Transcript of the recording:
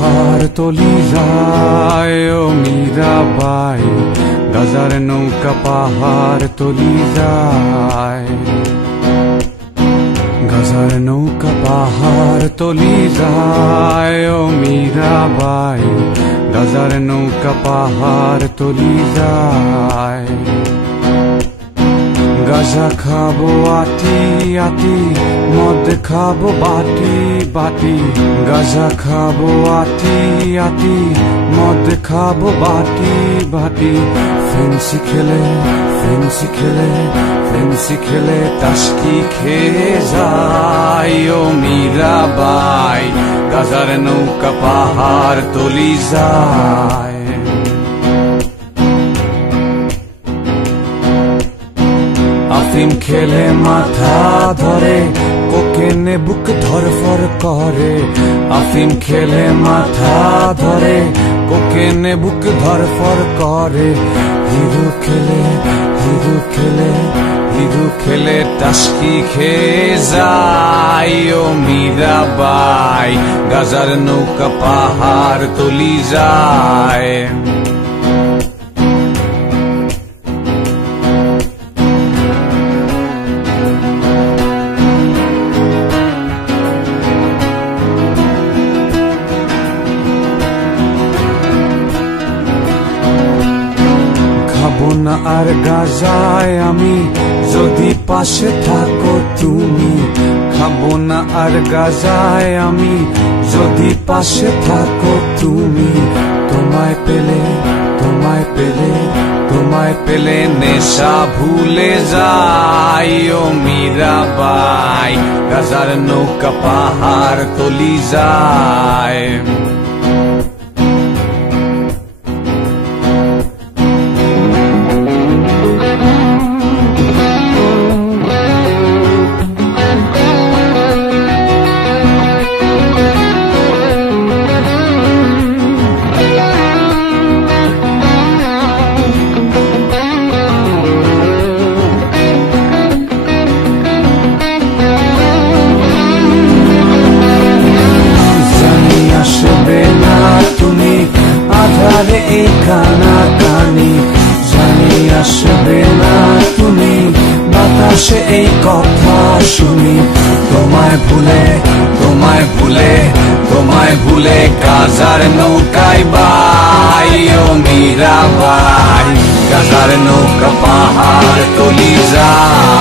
পাহাড় তলি যায় ও মীরাবাই, গাজার নৌকা পাহাড় তলি যায়। গাজার নৌকা পাহাড় তলি যায় ও মীরাবাই, গাজার নৌকা পাহাড় তলি যায়। গাজা খাবো আটি আটি, মদ খাবো বাটি বাটি। গাজা খাবো আটি আটি, মদ খাবো বাটি বাটি। ফেন্সি খেলে ফেন্সি খেলে ফেন্সি খেলে টাসকি খেয়ে যায় ও মীরাবাই, গাজার নৌকা পাহাড় তলি যায়। আফিম খেলে মাথা ধরে, কোকেনে বুক ধরফর করে। আফিম খেলে মাথা ধরে, কোকেনে বুক ধরফর করে। হিরো খেলে হিরো খেলে হিরো খেলে টাসকি খেয়ে যায় ও মীরাবাই, গাজার নৌকা পাহাড় তলি যায়। খাবো না আর গাজায় আমি, যদি পাশে থাকো তুমি। খাবো না আর গাজায় আমি, যদি পাশে থাকো তুমি। তোমায় পেলে তোমায় পেলে তোমায় পেলে নেশা ভুলে যাই ও মীরাবাই, গাজার নৌকা পাহাড় তলি যায়। এই কানাকানি জানি আসবে না তুমি, বাতাসে এই কথা শুনি। তোমায় ভুলে তোমায় ভুলে তোমায় ভুলে গাজার নৌকায় বাই ও মীরাবাই, গাজার নৌকা পাহাড় তলি যায়।